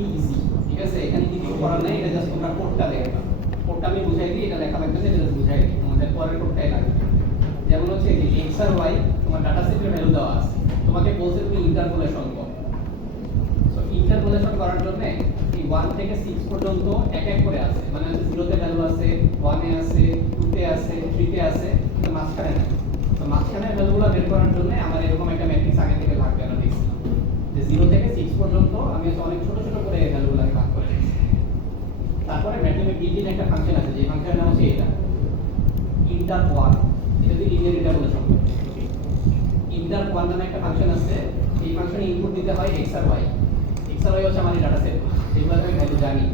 খুবই ইজি, ঠিক আছে? এখানে কিছু করার নেই, এটা জাস্ট তোমরা কোডটা দেখবা। কোডটা আমি বুঝাই দিই, এটা লেখা লাগবে না, এটা জাস্ট বুঝাই দিই, তোমাদের পরের কোডটাই লাগবে। যেমন হচ্ছে কি x আর y তোমার ডাটা সেটের ভ্যালু দেওয়া আছে, তোমাকে বলছে তুমি ইন্টারপোলেশন করো। সো ইন্টারপোলেশন করার জন্য এই 1 থেকে 6 পর্যন্ত এক এক করে আছে, মানে 0 তে ভ্যালু আছে, 1 এ আছে, 2 তে আছে, 3 তে আছে, কিন্তু মাঝখানে নাই। তো মাঝখানের ভ্যালুগুলো বের করার জন্য আমার এরকম একটা ম্যাট্রিক্স আগে থেকে লাগবে, আমরা দেখছিলাম যে 0 থেকে 6 পর্যন্ত আমি অনেক ছোট ছোট করে এই ভ্যালুগুলোকে ভাগ করে দিয়েছি। তারপরে ম্যাট্রিক্সে বিল্ট-ইন একটা ফাংশন আছে, যে ফাংশনের নাম হচ্ছে এটা inter1, এটা দিয়ে লিনিয়ার ইন্টারপোলেশন করে। inter1 নামে একটা ফাংশন আছে, এই ফাংশনে ইনপুট দিতে হয় x আর y। x আর y হচ্ছে আমাদের ডাটা সেট, এগুলো আমি ভ্যালু জানি।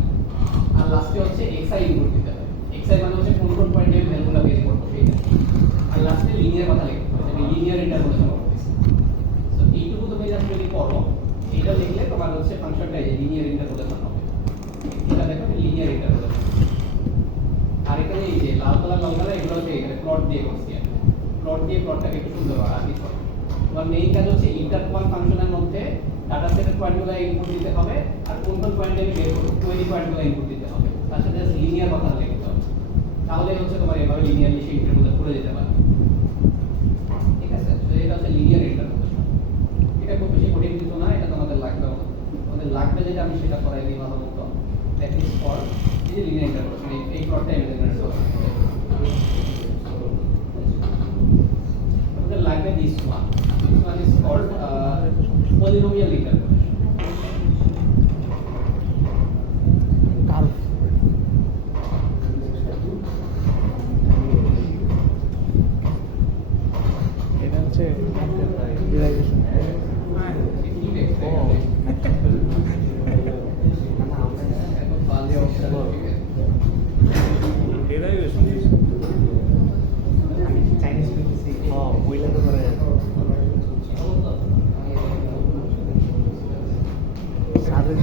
আর লাস্টে হচ্ছে xi ইনপুট দিতে হয়। xi মানে হচ্ছে কোন কোন পয়েন্টে ভ্যালুগুলো বের করব সেটা। আর লাস্টে লিনিয়ার কথা লিখতে হবে, আমি লিনিয়ার ইন্টারপোলেশন করতেছি। সো এইটুকু তুমি জাস্ট যদি করো, এটা লিখলে তোমার হচ্ছে ফাংশনটা এই লিনিয়ার ইন্টারপোলেশন হবে। এটা দেখো লিনিয়ার ইন্টারপোলেশন। আর এখানে এই যে লাল কালার এগুলো হচ্ছে এখানে প্লট দিয়ে করছি আমি। প্লট দিয়ে প্লটটাকে একটু সুন্দর রাখি। তোমার মেইন কাজ হচ্ছে ইন্টারপোল ফাংশনের মধ্যে ডাটা সেটের পয়েন্টগুলো ইনপুট দিতে হবে, আর কোন কোন পয়েন্টে আমি বের করব কোয়েরি পয়েন্টগুলো ইনপুট দিতে হবে। তার সাথে লিনিয়ার কথা লিখতে হবে, তাহলে হচ্ছে তোমার এভাবে লিনিয়ারলি সেই ইন্টারপোলেশন করে যেতে পারে। ঠিক আছে? তো এটা হচ্ছে লিনিয়ার ইন্টারপোলেশন। এটা খুব বেশি কঠিন কিছু না, এটা তোমাদের লাগবে না। তোমাদের লাগবে যেটা আমি সেটা করাই দিই ভালো মতো। দ্যাট ইজ ফর এই লিনিয়ার ইন্টারপোলেশন, এই প্লটটা আমি দেখবেন সব তোমাদের লাগবে this one. This one is called polynomial interpolation. এটা হচ্ছে ডিরাইভেশন। চাইনিজ ফিজিক্স বইলে তো করে সাদের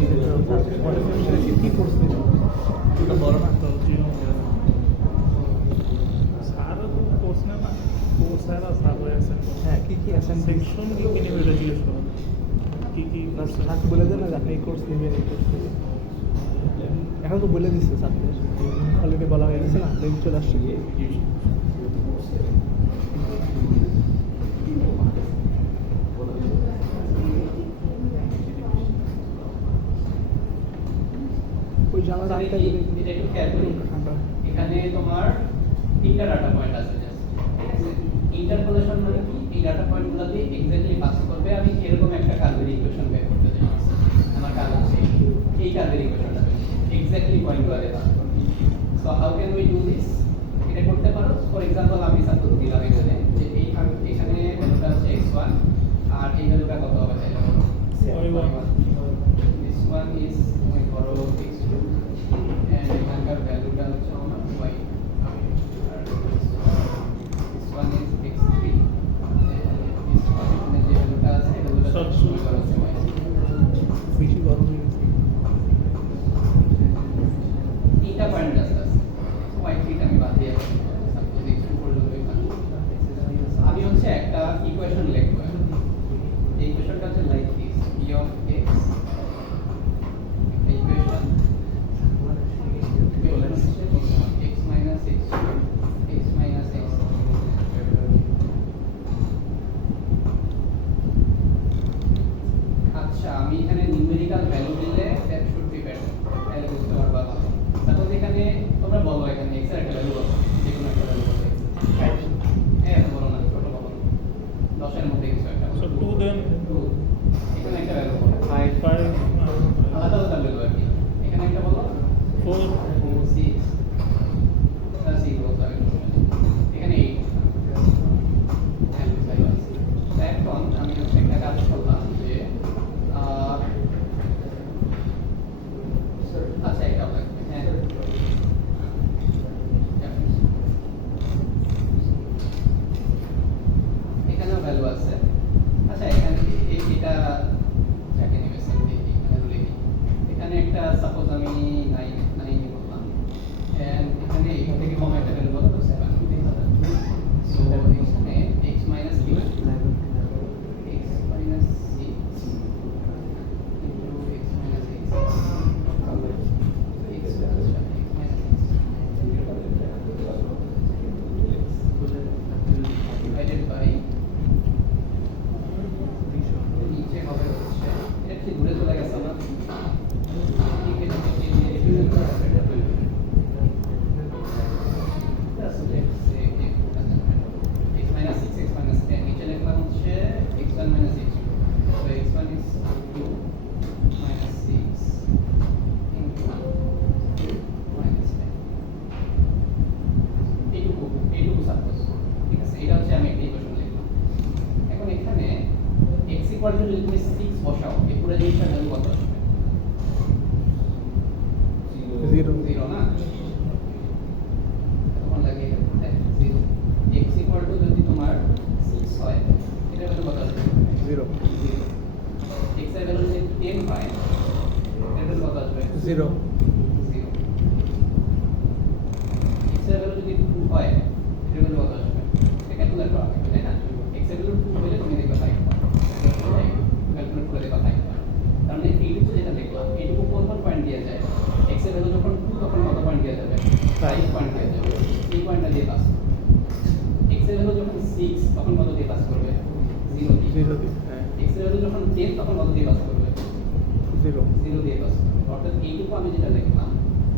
কি কোর্স নিল ওটা বড় না তো সারা তো কোর্স না কোর্স সারা সার হয়েছে। হ্যাঁ কি কি আছেন সেকশন কি কি নেবে এটা জিজ্ঞেস করুন। কি কি স্যার বলে দেন না যে আপনি এই কোর্স নেবেন, এই কোর্স নেবেন। এখন তো বলে দিচ্ছে স্যারদের অলরেডি বলা হয়ে গেছে না, লিঙ্ক চলে আসছে। ওই জানালা এটা একটু খেয়াল করুন, এখানে তোমার তিনটা ডাটা পয়েন্ট আছে জাস্ট, ঠিক আছে? ইন্টারপোলেশন মানে কি? এই ডাটা পয়েন্টগুলো দিয়ে এক্স্যাক্টলি পাস করবে। আমি এরকম একটা কার্ভের ইকুয়েশন বের করতে চাই, আমার কাজ হচ্ছে এই কার্ভের ইকুয়েশনটা এক্স্যাক্টলি পয়েন্টগুলো দিয়ে পাস করবে। So how can we do this? এটা করতে পারো। ফর এক্সাম্পল আমি সাপোজ দিলাম এখানে যে এখানে ভ্যালুটা হচ্ছে x1 আর এই ভ্যালুটা কত হবে তাহলে y1। this one is my ধরো x2 and এখানকার ভ্যালুটা হচ্ছে আমার y, R this one is x3 and this one এখানে যে ভ্যালুটা আছে এটা হলো হচ্ছে y। বেশি গরম হয়ে গেছে। তিনটা পয়েন্ট আছে, y3 টা আমি বাদ দিয়ে সাপোজ x2 পর্যন্ত আমি হচ্ছে একটা ইকুয়েশন লিখব। এই ইকুয়েশনটা হচ্ছে like this, p of x equation x minus x2 x minus x। আচ্ছা আমি এখানে নিউমেরিক্যাল ভ্যালু দিলে দ্যাট শুড বি বেটার, তাহলে বুঝতে পারবা ভালো। সাপোজ এখানে তোমরা বলো এখানে x এর একটা ভ্যালু বলো, যে কোনো একটা ভ্যালু বলো। হ্যাঁ বলো না, ছোট বলো, 10 এর মধ্যে কিছু একটা সো 2 দেন 2, এখানে একটা ভ্যালু বলো 5 5 আলাদা আলাদা ভ্যালু আর কি। এখানে একটা বলো 4 6 প্লাস ইকুয়াল টু এখানে 8। এখন আমি হচ্ছে একটা কাজ করলাম যে আচ্ছা এটা লাগবে, হ্যাঁ বসাও এই পুরো জিনিসটা ভ্যালু কত আসবে? Zero. 0 না তখন লাগে এটা 0 x ইকুয়াল টু যদি তোমার 6 হয় এটা ভ্যালু কত আসবে? 0 x এর ভ্যালু যদি 10 হয় এর ভ্যালু কত আসবে? 0 0 x এর ভ্যালু যদি 2 হয় এর ভ্যালু কত আসবে? এটা ক্যালকুলেট করা হবে তাই না? x এর ভ্যালু 2 হলে তুমি দেখবে 5 ক্যালকুলেট করে দেখবে 5 তার মানে এইটুকু যেটা দেখলাম এইটুকু কোন পয়েন্ট দিয়ে যায় x এর ভ্যালু যখন 2 তখন কত পয়েন্ট দিয়ে যাবে? 5 পয়েন্ট দিয়ে যাবে এই পয়েন্টটা দিয়ে পাস x এর ভ্যালু যখন 6 তখন কত দিয়ে পাস করবে? 0 দিয়ে 0 দিই হ্যাঁ x এর ভ্যালু যখন 10 তখন কত দিয়ে পাস করবে? 0 0 দিয়ে পাস করবে অর্থাৎ এইটুকু আমি যেটা লিখলাম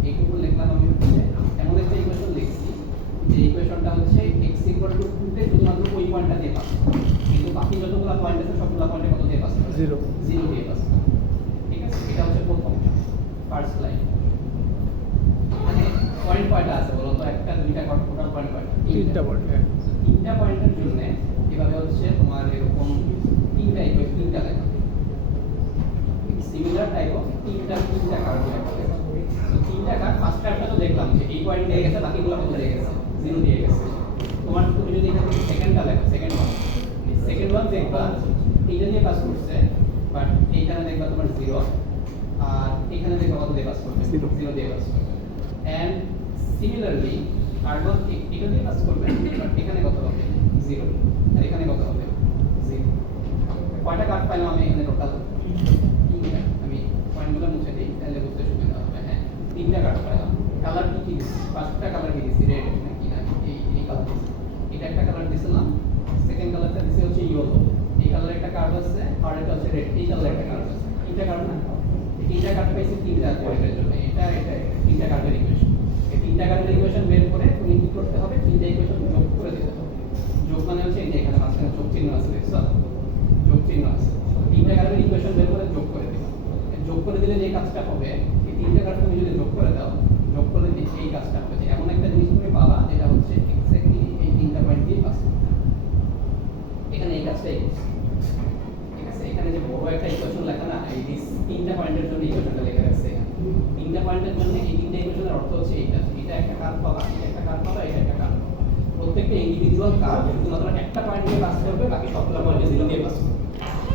এইটুকু লিখলাম আমি হচ্ছে এমন একটা ইকুয়েশন লিখছি যে ইকুয়েশনটা হচ্ছে x ইকুয়াল টু 2 তে শুধুমাত্র ওই পয়েন্টটা দিয়ে পাস কিন্তু বাকি যতগুলো পয়েন্ট আছে সবগুলো পয়েন্টে কত দিয়ে পাস করবে? 0 0 দিয়ে পাস করবে ঠিক আছে এটা হচ্ছে প্রথম ফার্স্ট লাইন মানে পয়েন্ট কয়টা আছে বলো তো একটা দুইটা টোটাল পয়েন্ট কয়টা? 3টা পয়েন্ট হ্যাঁ তিনটা পয়েন্টের জন্য এভাবে হচ্ছে তোমার এরকম তিনটা ইকুয়েশন তিনটা লেখা সিমিলার টাইপ অফ তিনটা কার্ভ লেখা তো তিনটা কার্ভ ফার্স্ট কার্ভটা তো দেখলাম যে এই পয়েন্ট দিয়ে গেছে বাকিগুলো কত দিয়ে গেছে? 0 দিয়ে গেছে তোমার তুমি যদি এখানে সেকেন্ডটা লেখো সেকেন্ড ওয়ান দেখবা এইটা দিয়ে পাস করছে বাট এইখানে দেখবা তোমার 0 আর এখানে দেখবা কত দিয়ে পাস করবে? 0 দিয়ে পাস করবে এন্ড সিমিলারলি কার্বন এটা দিয়ে পাস করবে বাট এখানে কত হবে? 0 আর এখানে কত হবে? 0 কয়টা কার্ভ পাইলাম আমি এখানে টোটাল? তিনটা আমি পয়েন্টগুলো মুছে দিই তাহলে বুঝতে সুবিধা হবে হ্যাঁ তিনটা কার্ভ পাইলাম কালার কি দিছি ফার্স্টটা কালার কি দিছি রেড নাকি না এই কালার দিছি এটা একটা কালার দিছিলাম সেকেন্ড কালারটা দিছি হচ্ছে ইয়েলো এই কালারের একটা কার্ভ আছে আর এটা হচ্ছে রেড এই কালারের একটা কার্ভ আছে তিনটা কার্ভ না এই তিনটা কার্ভ পাইছি তিনটা পয়েন্টের জন্য এটা তিনটা কার্ভের ইকুয়েশন এই তিনটা কার্ভের ইকুয়েশন বের করে তুমি কি করতে হবে তিনটা ইকুয়েশন যোগ করে দিতে হবে যোগ মানে হচ্ছে এই যে এখানে মাঝখানে যোগ চিহ্ন আছে দেখছো যোগ চিহ্ন আছে তিনটা কার্ভের ইকুয়েশন বের করে যোগ করে দিবা যোগ করে দিলে যে কাজটা হবে এই তিনটা কার্ভ তুমি যদি যোগ করে দাও যোগ করে দিলে এই কাজটা হবে যে এমন একটা জিনিস তুমি পাবা যেটা হচ্ছে এক্স্যাক্টলি এই তিনটা পয়েন্ট দিয়ে পাস এখানে এই কাজটাই করছে ঠিক আছে এখানে যে বড় একটা ইকুয়েশন লেখা না এই তিনটা পয়েন্টের জন্য ইকুয়েশনটা লেখা আছে তিনটা পয়েন্টের জন্য এই তিনটা ইকুয়েশনের অর্থ হচ্ছে এইটা এটা একটা কার্ভ পাবা এটা একটা কার্ভ পাবা এটা একটা কার্ভ প্রত্যেকটা ইন্ডিভিজুয়াল কার্ভ শুধুমাত্র একটা পয়েন্ট দিয়ে পাস করবে বাকি সবগুলো পয়েন্টে 0 দিয়ে পাস করবে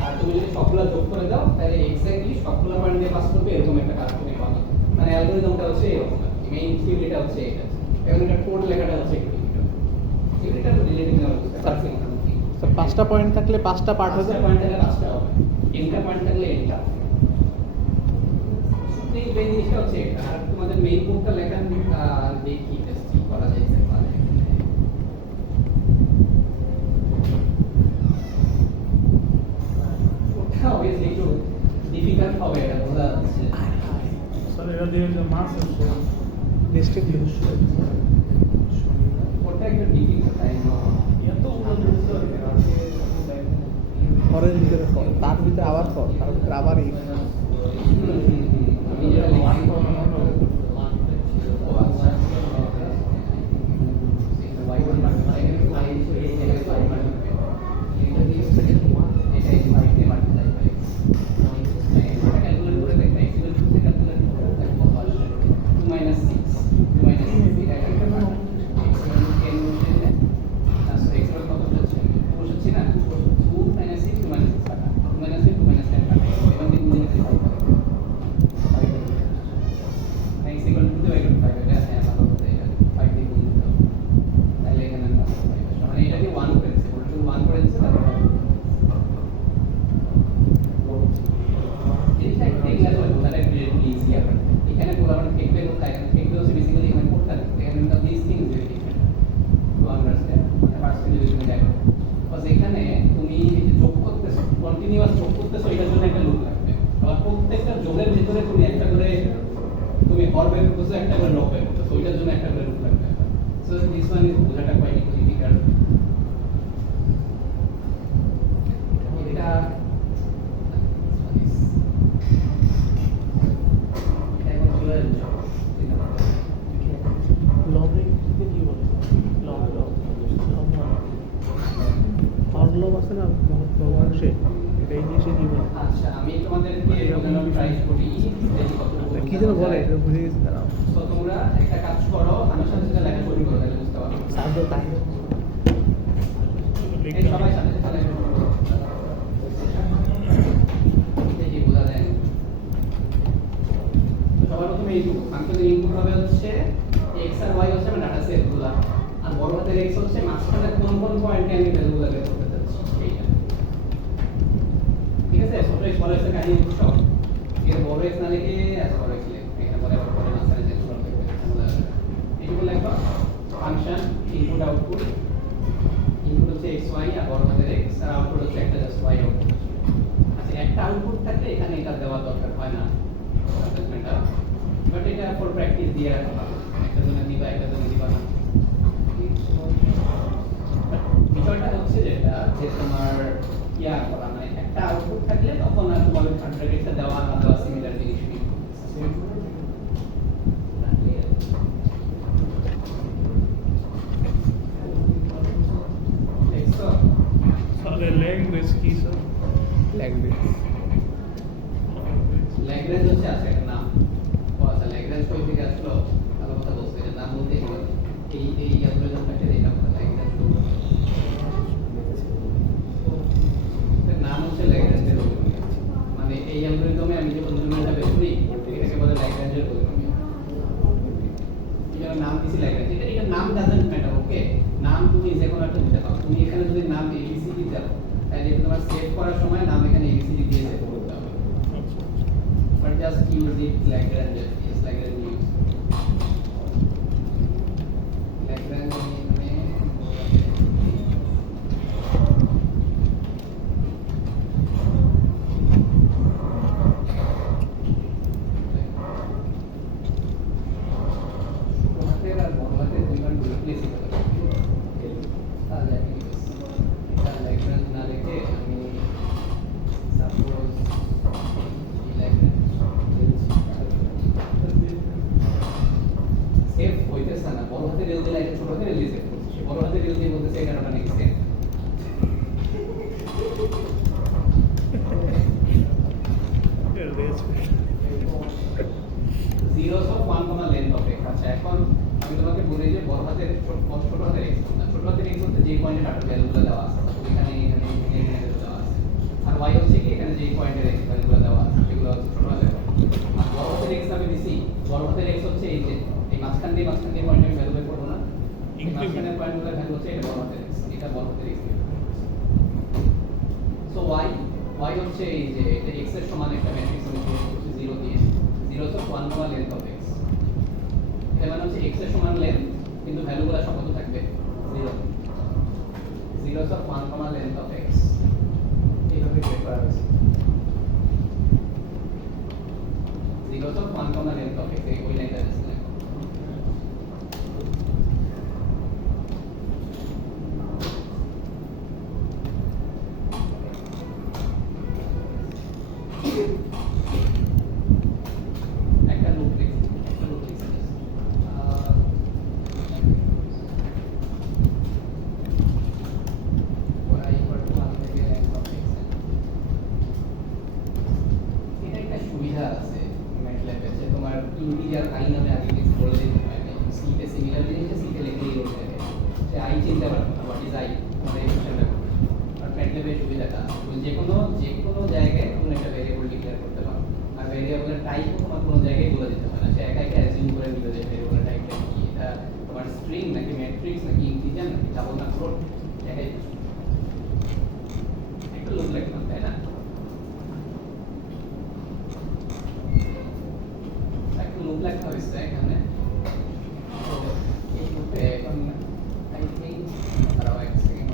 আর তুমি যদি সবগুলো যোগ করে দাও তাহলে এক্স্যাক্টলি সবগুলো পয়েন্ট দিয়ে পাস করবে এরকম একটা কার্ভ তুমি পাবে মানে অ্যালগরিদমটা হচ্ছে এরকম মেইন থিওরিটা হচ্ছে এটা এবং এটা কোড লেখাটা হচ্ছে থিওরিটা রিলেটিভ না বুঝতে তো 5টা পয়েন্ট থাকলে 5টা পার্ট হবে পয়েন্ট থাকলে 5টা হবে এনটা পয়েন্ট থাকলে এনটা এই জিনিসটা হচ্ছে এটা আর তোমাদের মেইন কোডটা লেখা দেখি টেস্ট কি করা যাইতে পারে ওটা obviously একটু ডিফিকাল্ট হবে এটা বোঝা যাচ্ছে স্যার এটা দিয়ে যে মাস আছে নেক্সট ওটা একটু ডিফিকাল্ট তাই না এত ফরের ভিতরে ফর তার ভিতরে আবার ফর তার ভিতরে আবার এই আমি যেটা লিখছি এখানে তুমি যোগ করতেছো কন্টিনিউয়াস যোগ করতেছো এটার জন্য একটা লুপ লাগবে আবার প্রত্যেকটা যোগের ভিতরে তুমি একটা করে তুমি হর বের করতেছো একটা করে লব বের করতেছো ওইটার জন্য একটা করে লুপ লাগবে সো দিস ওয়ান ইজ বোঝাটা কোয়াইট ডিফিকাল্ট এটা এখন চলে লবে কি বলে লব লব হরলব আছে না অংশে এটা ইংলিশে কি বলে আচ্ছা আমি তোমাদেরকে বোঝানোর ট্রাই করি দেখি কতটুকু কি যেন বলে বোঝা এটা যায়। বুঝে গেছি দাঁড়াও তো তোমরা একটা কাজ করো, আমার সাথে সাথে লেখা শুরু করো, তাহলে বুঝতে পারবে। স্যার তো তাই এই সবাই সাথে সাথে লেখা শুরু করো। দেখি বোঝা যায় না। তো সবার প্রথমে ইনপুট ফাংশনের ইনপুট হবে হচ্ছে x আর y হচ্ছে আমার ডাটা সেটগুলো, আর বড় হাতের x হচ্ছে মাঝখানে কোন কোন পয়েন্টে আমি ভ্যালুগুলো বের করতে চাচ্ছি এইটা। ঠিক আছে, ছোট x বড় x এর কাহিনী সব এর বড় x না লিখে এত বড় x লিখে এখানে পরে আবার পরে মাঝখানে চেঞ্জ করতে হবে। এইটুকু লেখা ফাংশন ইনপুট আউটপুট, ইনপুট হচ্ছে x y আর বড় হাতের x, আর আউটপুট হচ্ছে একটা জাস্ট y আউটপুট। আচ্ছা, একটা আউটপুট থাকলে এখানে এটা দেওয়া দরকার হয় না অ্যাটাচমেন্টটা, বাট এটা ফর প্র্যাকটিস দিয়ে রাখা ভালো, একটা জন্য দিবা একটা জন্য দিবা না। বিষয়টা হচ্ছে যেটা যে তোমার ইয়া করা মানে একটা আউটপুট থাকলে তখন আর তোমাদের কন্ট্রাক্টটা দেওয়া না দেওয়া সিমিলার জিনিস তাহলে ল্যাঙ্গুয়েজ কি স্যার? ল্যাঙ্গুয়েজ ল্যাঙ্গুয়েজ হচ্ছে আছে একটা নাম। ও আচ্ছা, ল্যাঙ্গুয়েজ কই থেকে আসলো? ভালো কথা বলছো, এটা নাম বলতে এই অ্যালগরিদমটাকে এটা বলা ল্যাঙ্গুয়েজ। এর নাম হচ্ছে ল্যাঙ্গুয়েজের পলিনোমিয়াল। মানে এই অ্যালগরিদমে আমি যে পলিনোমিয়ালটা বের করি এটাকে বলে ল্যাঙ্গুয়েজের পলিনোমিয়াল। এটার নাম দিছি ল্যাঙ্গুয়েজ। এটা নাম ডাজন্ট ম্যাটার, ওকে? নাম তুমি যে কোনো একটা দিতে পারো। তুমি এখানে যদি নাম এবিসিডি দাও তাহলে এটা তোমার সেভ করার সময় নাম এখানে এবিসিডি দিয়ে সেভ করতে হবে। But just use it Lagrange, yes, Lagrange use. Lagrange में তোমাদের আর বড়দের দুইবার রিপ্লেস করতে হবে। তাহলে এটা Lagrange না লিখে আমি সাপোজ সেভ হইতেছে না, বড় হাতে রেল দিলে এটা ছোট হাতে রেল দিয়ে সেভ করছে, বড় হাতে রেল দিয়ে বলতেছে এই কারণটা নাকি save. zeros of 1 comma length of x। আচ্ছা, এখন আমি তোমাকে বলি যে বড় হাতের ছোট হাতের x, ছোট হাতের x হচ্ছে যে পয়েন্টে ডাটা ভ্যালুগুলো দেওয়া আছে, এখানে এখানে এখানে দেওয়া আছে, আর y হচ্ছে কি এখানে যে পয়েন্টের x ভ্যালুগুলো দেওয়া আছে সেগুলো হচ্ছে ছোট হাতের। আর বড় হাতের x আমি দিছি, বড় হাতের x হচ্ছে এই যে এই মাঝখান দিয়ে পয়েন্ট আমি ভ্যালু বের করব না, এই মাঝখানের পয়েন্টগুলো ভ্যালু হচ্ছে এটা বড় হাতের x, এটা বড় হাতের x। সো y হচ্ছে এই যে এটা x এর সমান একটা ম্যাট্রিক্স আমি তৈরি করছি 0 দিয়ে, 0 of 1 comma length of x। এটা মানে হচ্ছে x এর সমান লেন্থ কিন্তু ভ্যালুগুলো সব কত থাকবে 0, 0 of 1 comma length of x এইভাবে বের করা হয়েছে। 0 of 1 comma length of x এই ওই লাইনটা আছে। একটা লুপ লিখছি, y equal to 1 থেকে length of x। এটা একটা সুবিধা আছে ম্যাটল্যাবে যে তোমার ইন্টিজার i নামে আগে কিছু বলে দিতে হয় না, c তে সিমিলার জিনিসটা c তে লিখলেই হয়ে যাবে। যে i চিন্তা করতে না, হোয়াট ইজ i আমাদের এক্সপ্রেশনে। আর ম্যাটল্যাবে সুবিধাটা তুমি যে কোনো জায়গায় তুমি একটা ভেরিয়েবল ডিক্লেয়ার করতে পারো, আর ভেরিয়েবলের টাইপও তোমার কোনো জায়গায় বলে দিতে হয় না, সে একা একা অ্যাজিউম করে নিবে যে ভেরিয়েবলের টাইপটা কি, এটা তোমার স্ট্রিং নাকি ম্যাট্রিক্স নাকি ইন্টিজার নাকি ডাবল না ফ্লোট, একাই একটা লুপ লিখলাম, তাই না? একটা লুপ লেখা হয়েছে এখানে। তো এই লুপে এখন আই থিংক দাঁড়াও এক সেকেন্ড,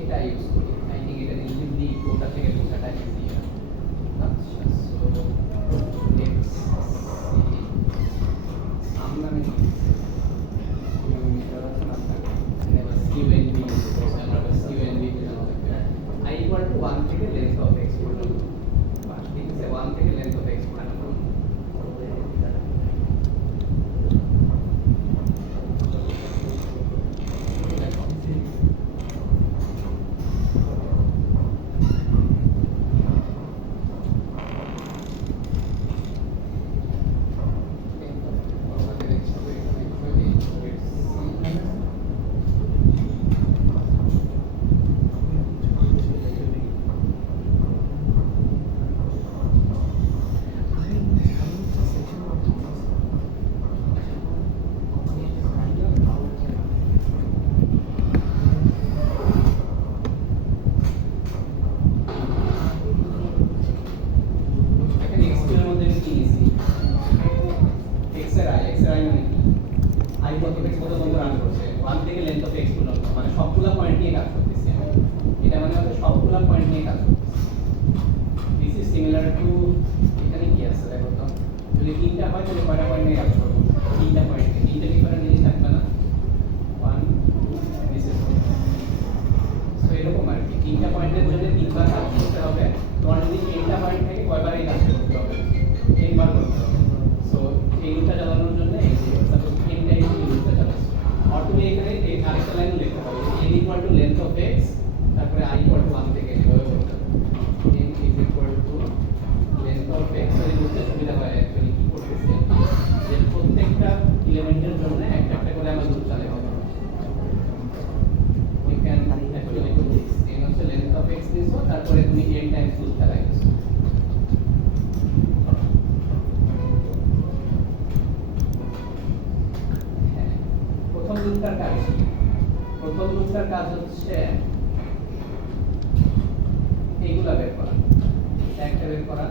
এটা ইউজ করি, আই থিংক এটা রিলেটিভলি কোটা থেকে বোঝাটা ইজি। আচ্ছা, সো লেটস সি আমরা I equal to 1 থেকে length of x পর্যন্ত, ঠিক আছে, 1 থেকে length of x পর্যন্ত। লুপ এক্স কত পর্যন্ত রান করছে 1 থেকে লেন্থ অফ এক্স পর্যন্ত মানে সবগুলা পয়েন্ট নিয়ে কাজ করতেছি আমি এটা মানে হচ্ছে সবগুলা পয়েন্ট নিয়ে কাজ করতেছি দিস ইজ সিমিলার টু এখানে কি আছে দেখো তো যদি তিনটা হয় তাহলে কয়টা পয়েন্ট নিয়ে কাজ করব তিনটা পয়েন্ট তিনটা ডিফারেন্ট জিনিস থাকবে না 1 দিস ইজ সো এরকম আর কি তিনটা পয়েন্টের জন্য তিনবার কাজ করতে হবে তোমার যদি তিনটা পয়েন্ট থাকে কয়বার এই কাজ করতে হবে তিনবার করতে হবে সো এই রুটটা চালানোর জন্য এই যে সাপোজ n টাইমস এই রুটটা চালাচ্ছি আর তুমি এখানে এই আরেকটা লাইন লিখতে হবে n equal to length of x তারপরে i ইকুয়াল টু 1 থেকে এভাবে করতে হবে n is equal to length of x এর বুঝতে সুবিধা হয় অ্যাকচুয়ালি কি করতেছি যে প্রত্যেকটা এলিমেন্টের জন্য একটা একটা করে আমরা লুপ চালাতে হবে we can actually do this n হচ্ছে লেন্থ অফ x দিছো তারপরে তুমি n টাইমস লুপ চালাইছো প্রথম লুপটার কাজ কি প্রথম লুপটার কাজ হচ্ছে এইগুলা বের করা এটা একটা বের করা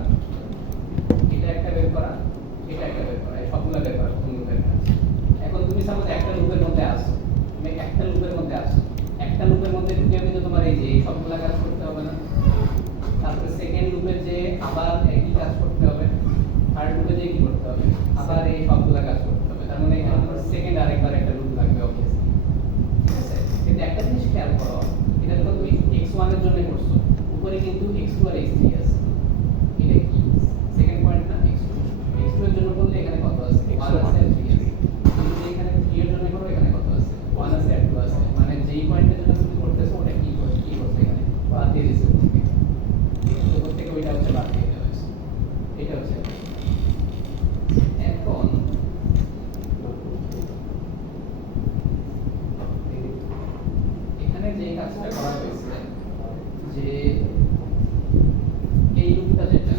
এটা একটা বের করা এটা একটা বের করা এই সবগুলা বের করা প্রথম লুপের কাজ এখন তুমি সাপোজ একটা লুপের মধ্যে আসো তুমি একটা লুপের মধ্যে আসো একটা লুপের মধ্যে ঢুকে কিন্তু তোমার এই যে সবগুলা কাজ করতে হবে না তারপরে সেকেন্ড লুপে যে আবার একই কাজ করতে হবে থার্ড লুপে যে কি করতে হবে আবার এই সবগুলা কাজ করতে হবে তার মানে এখানে তোমার সেকেন্ড আরেকবার একটা লুপ লাগবে অবভিয়াসলি ঠিক আছে কিন্তু একটা জিনিস খেয়াল করো এটা যখন তুমি x1 এর জন্য করছো উপরে কিন্তু x2 আর x3 আছে এটা কি সেকেন্ড পয়েন্ট না x2 এর জন্য করলে এখানে কত আছে 1 আছে আর 3 আছে যদি এখানে 3 এর জন্য করো এখানে কত আছে 1 আছে আর 2 আছে মানে যেই পয়েন্টের জন্য তুমি করতেছো ওটা কি করছে এখানে বাদ দিয়ে দিছো তো প্রত্যেক ওইটা হচ্ছে বাদ দিয়ে দেওয়া হয়েছে এটা হচ্ছে এখন এখানে যে কাজটা করা হয়েছে যে এই লুপটা যেটা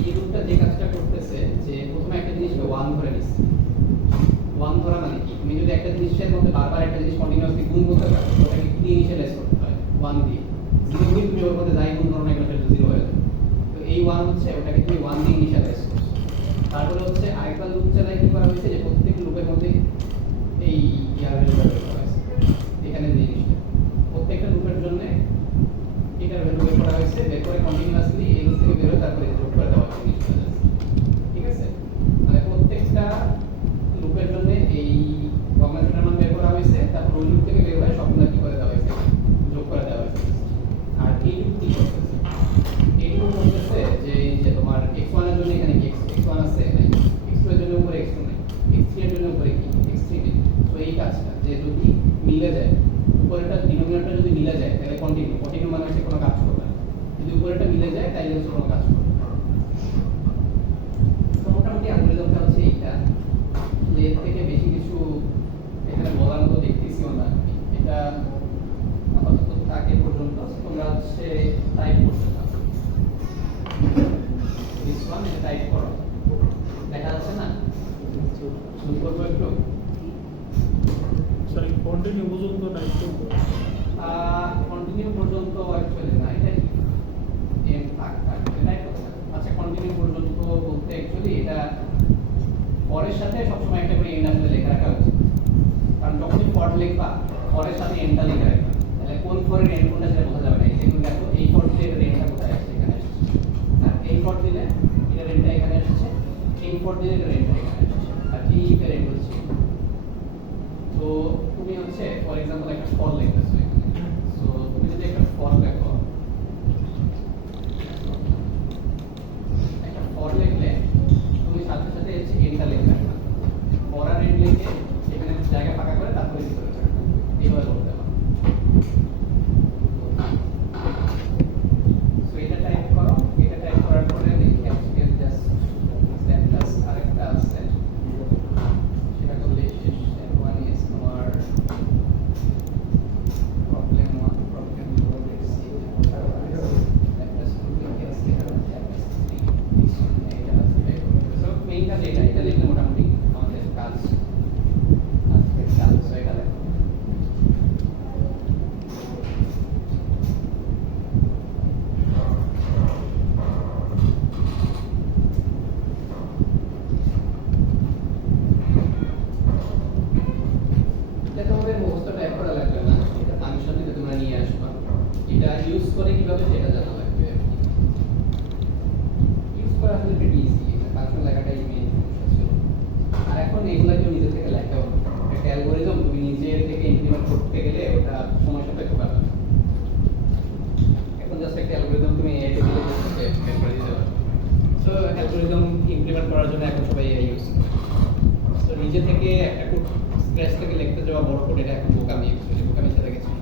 এই লুপটা যে কাজটা করতেছে যে প্রথমে একটা জিনিসকে 1 ধরে নিচ্ছে 1 ধরা মানে কি তুমি যদি একটা জিনিসের মধ্যে বারবার একটা জিনিস কন্টিনিউয়াসলি গুণ করতে পারো ওটাকে কি দিয়ে ইনিশিয়ালাইজ করতে হয় 1 দিয়ে 0 দিয়ে তুমি ওর মধ্যে যাই গুণ করো না কেন সেটা 0 হয়ে যাবে তো এই 1 হচ্ছে ওটাকে তুমি 1 দিয়ে ইনিশিয়ালাইজ করছো তারপরে হচ্ছে আরেকটা লুপ চালাই কি করা হয়েছে যে প্রত্যেক লুপের মধ্যে এই ইয়ার ভ্যালুটা বের করা হয়েছে এখানে যে জিনিসটা প্রত্যেকটা লুপের জন্য এটার ভ্যালু বের করা হয়েছে বের করে কন্টিনিউয়াসলি এই লুপ থেকে বের হয়ে তারপরে যোগ করে দেওয়া হয়েছে জিনিসটা ঠিক আছে মানে প্রত্যেকটা লুপের জন্য এই কম্বিনেশনের মান বের করা হয়েছে তারপর ওই লুপ থেকে বের হয়ে সবগুলো কি করে দেওয়া হয়েছে যোগ করে দেওয়া হয়েছে আর এই লুপ কি করতেছে এই লুপ করতেছে যে এই যে তোমার x1 এর জন্য এখানে কি x1 আছে নাই x2 এর জন্য উপরে x2 নাই x3 এর জন্য উপরে কি x3 নেই তো এই কাজটা যে যদি মিলে যায় উপরেরটা ডিনোমিনেটর যদি মিলে যায় তাহলে কন্টিনিউ মানে হচ্ছে কোনো কাজ করবে না যদি উপরেরটা মিলে যায় তাহলে হচ্ছে কোনো কাজ করবে তো মোটামুটি অ্যালগরিদমটা হচ্ছে এইটা এর থেকে বেশি কিছু এখানে বলার মতো দেখতেছিও না এটা আপাতত থাকে পর্যন্ত তোমরা হচ্ছে টাইপ করতে থাকো দিস ওয়ান এটা টাইপ করো দেখা যাচ্ছে না শুরু করবো একটু সরি কন্টিনিউ পর্যন্ত না একটু কন্টিনিউ পর্যন্ত অ্যাকচুয়ালি না এটা এম থাক এটাই কথা আচ্ছা কন্টিনিউ পর্যন্ত বলতে অ্যাকচুয়ালি এটা পরের সাথে সবসময় একটা করে এন্ড আসলে লেখা রাখা উচিত কারণ যখনই ফর লিখবা পরের সাথে এন্ডটা লেখা রাখবা তাহলে কোন ফরের এন্ড কোনটা সেটা বোঝা যাবে না এই দেখুন দেখো এই ফর দিয়ে এর এন্ডটা কোথায় আসছে এখানে আসছে আর এই ফর দিলে এর এন্ডটা এখানে আসছে এই ফর দিলে এর এন্ডটা এখানে আসছে আর এই এর এন্ড হচ্ছে তো তুমি হচ্ছে ফর एग्जांपल একটা ফর লিখতেছো এখানে সো তুমি যদি একটা ফর লেখো একটা ফর লিখলে তুমি সাথে সাথে হচ্ছে এন্ডটা লিখবে ফর আর এন্ড লিখে এখানে জায়গা ফাঁকা করে তারপরে ভিতরে রাখবে এইভাবে করতে হবে সো এটা টাইপ করো এটা টাইপ করার পরে লিখে জাস্ট সেন্টেন্স আরেকটা আছে সেটা করলে শেষ ওয়ান ইজ তোমার হবে সেটা জানা লাগবে ইউজ করা আসলে pretty easy, ফাংশন লেখাটাই মেইন সমস্যা ছিল। আর এখন এগুলা কেউ নিজে থেকে লেখাও না, একটা অ্যালগরিদম তুমি নিজে থেকে ইমপ্লিমেন্ট করতে গেলে ওটা সময় সাপেক্ষ ব্যাপার। এখন জাস্ট একটা অ্যালগরিদম তুমি এআই তে দিলে বের করে দিতে পারবে। সো অ্যালগরিদম ইমপ্লিমেন্ট করার জন্য এখন সবাই এআই ইউজ করে। তো নিজে থেকে একটা কোড স্ক্র্যাচ থেকে লিখতে যাওয়া বড় কোড, এটা এখন বোকামি, অ্যাকচুয়ালি বোকামি ছাড়া কিছু না।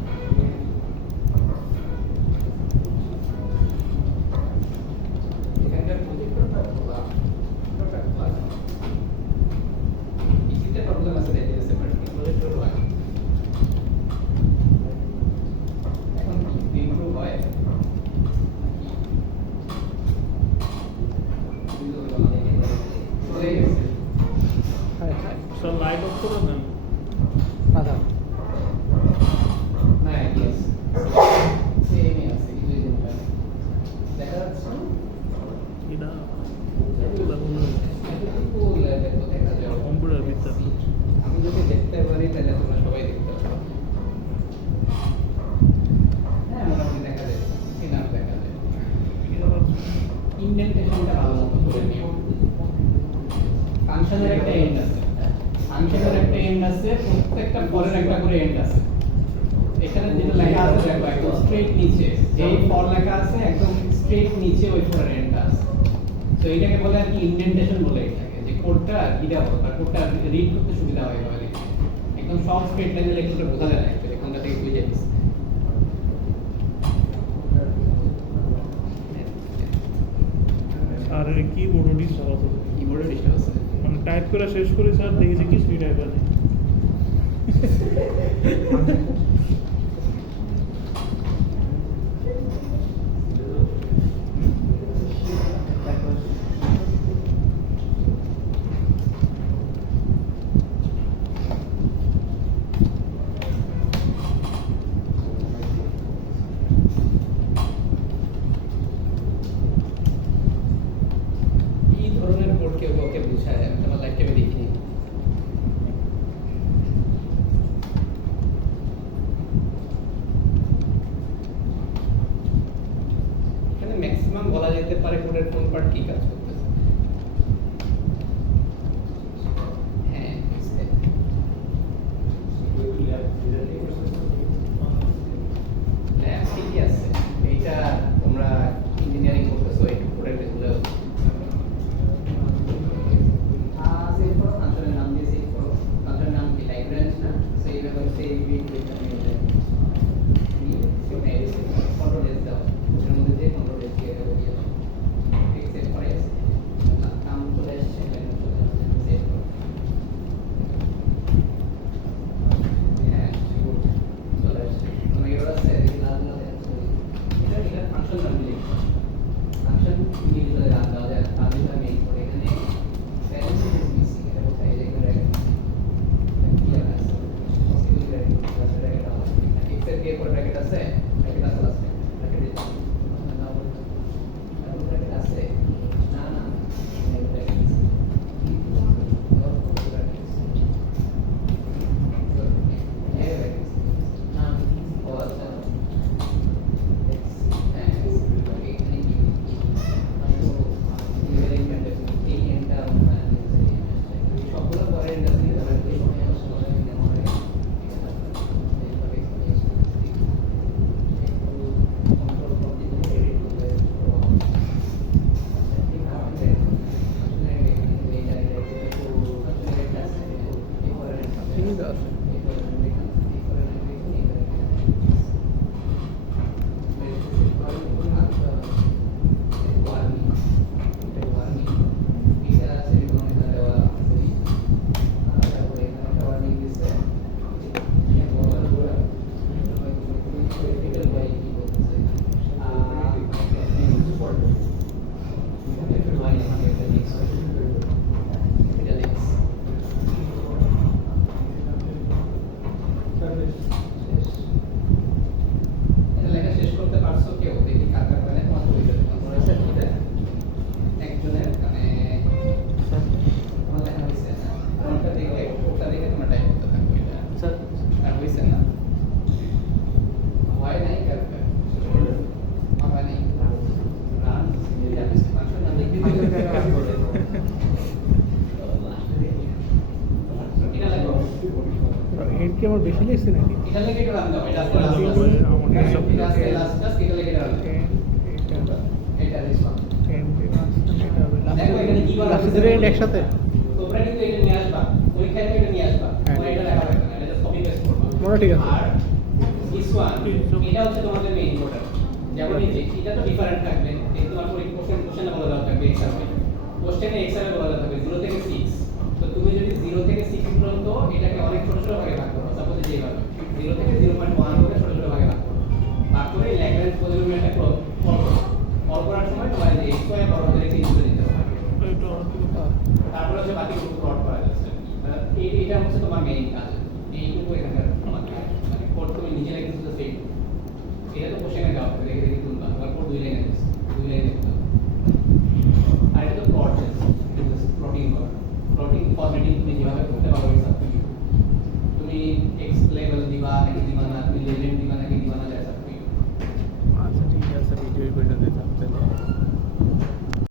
এখানকার প্রজেক্টরটা খোলা, প্রজেক্টরটা খোলা কেন? পিসিতে প্রবলেম আছে, দেখতে সেপারেট প্রজেক্টর লাগে। এখন কি ইমপ্রুভ হয়? চলে গেছে। হ্যাঁ হ্যাঁ স্যার লাইট অফ করে দেন। আচ্ছা না, yes. সেমই আছে, কিছুই জিনিস নেই। দেখা যাচ্ছে না? এটা এতটুকু লেভেল তো দেখা যায়। কম্পিউটার ভিতর। আমি যদি দেখতে পারি তাহলে তোমরা সবাই দেখতে পারো। হ্যাঁ, মোটামুটি দেখা যায়, কিনার দেখা যায়। ইন্ডেন্টেশনটা ভালো মতো করে নিও। ফাংশনের একটা এন্ড আছে, ফাংশনের একটা এন্ড আছে, প্রত্যেকটা ফরের একটা করে এন্ড আছে। এখানে যেটা লেখা আছে দেখো, একদম স্ট্রেট নিচে যেই ফর লেখা আছে, একদম স্ট্রেট নিচে ওই ফরের এন্ডটা আছে। তো এটাকে বলে আর কি ইন্ডেন্টেশন বলে, এটাকে যে কোডটা গিরা বলে, বা কোডটা রিড করতে সুবিধা হয় এভাবে লিখে। একদম সব স্ট্রেট লাইনে লিখলে বোঝা যায় না অ্যাকচুয়ালি কোনটা থেকে বুঝে যাচ্ছে। আর কিবোর্ডও ডিস্টার্ব আছে। কিবোর্ডে ডিস্টার্ব আছে। মানে টাইপ করে শেষ করে স্যার দেখি যে কিছুই টাইপ আছে। কি ধরনের কোড কেউ কাউকে বোঝায়, আমি তোমার লাইফটাইমে দেখিনি। এখানে ম্যাক্সিমাম বলা যেতে পারে কোডের কোন পার্ট কি কাজ করতেছে। হ্যাঁ, ল্যাব ঠিকই আছে। এইটা তোমরা ইঞ্জিনিয়ারিং করতেছো, একটু কোডের ভেতরে সেভ করো, ফাংশনের নাম দিয়ে সেভ করো। ফাংশনের নাম কি লাইব্রেরি না? সেই ব্যাপারে সেই বিট এটা নিয়ে যায়। কন্ট্রোল এস দাও, ওটার মধ্যে যে কন্ট্রোল এস দিয়ে দেবো, দিয়ে ঠিক সেভ করে আছে। নাম চলে এসছে, সেভ করো। হ্যাঁ, চলে এসছে। তোমার এবার আছে, এদিকে লাল লাল আছে। এটা ফাংশন নাম দিয়ে ফাংশন ইন্ডিভিজুয়ালি নাম দেওয়া যায়, তার ভিতরে মেইন করে এখানে ব্যালেন্স ইজ মিসিং। এটা কোথায় এখানে রাখি কি লেখা আছে? পসিবল রাখি প্লাস ব্র্যাকেট আছে, এক্স এর কে পরে ব্র্যাকেট আছে, ব্র্যাকেট আছে লাস্টে, ব্র্যাকেট দিতে না বলে তারপর ব্র্যাকেট আছে না না ব্র্যাকেট আছে আর কত ব্র্যাকেট আছে এই ব্র্যাকেট না ও আচ্ছা হ্যাঁ এখানে কি সবগুলো পরে ইন্ডাস্ট্রি ঠিক আছে হেড কি আমার বেশি লেগেছে নাকি? এটা লেগে এটা রান দাও, এটা আজকে লাস্ট ক্লাস, আমাদের সব এটা আজকে লাস্ট ক্লাস, এটা লেগে এটা রান দাও, এটা রেসপন্স। দেখো এখানে কি বলা লাস্টের হয়েছে? এন্ড একসাথে তোমরা কিন্তু এটা নিয়ে আসবা, পরীক্ষায় তো এটা নিয়ে আসবা, হ্যাঁ। তোমরা এটা লেখা লাগবে না, এটা জাস্ট কপি পেস্ট করবা। মনে ঠিক আছে। আর this one, এটা হচ্ছে তোমাদের মেইন ইম্পর্টেন্ট। যেমন এই যে এটা তো ডিফারেন্ট থাকবে, এই তোমার কোশ্চেনে বলা দেওয়া থাকবে এক্স আর ওয়াই। কোশ্চেনে এক্স আর বলা দেওয়া থাকবে 0 থেকে 6। তো তুমি যদি 0 থেকে 6 পর্যন্ত এটাকে অনেক ছোট ছোট ভাগে ভাগ করো, সাপোজ এইভাবে 0 থেকে 0.1 করে ছোট ছোট ভাগে ভাগ করো। ভাগ করে ল্যাগ্রাঞ্জ পলিনোমিয়ালটা কল করো। কল করার সময় তোমার এই x y বড় হাতের চেঞ্জ করে দিতে হবে। তারপরে হচ্ছে বাকি টুকু প্লট করা যাচ্ছে। মানে এটা হচ্ছে তোমার মেইন কাজ। এইটুকু এখানকার তোমার কাজ। মানে কোড তুমি নিজে লিখে দিতে সেট। এটা তো কোশ্চেনে দেওয়া হবে, দেখে দেখে তুলবা। আবার কোড দুই লাইনে দিচ্ছে।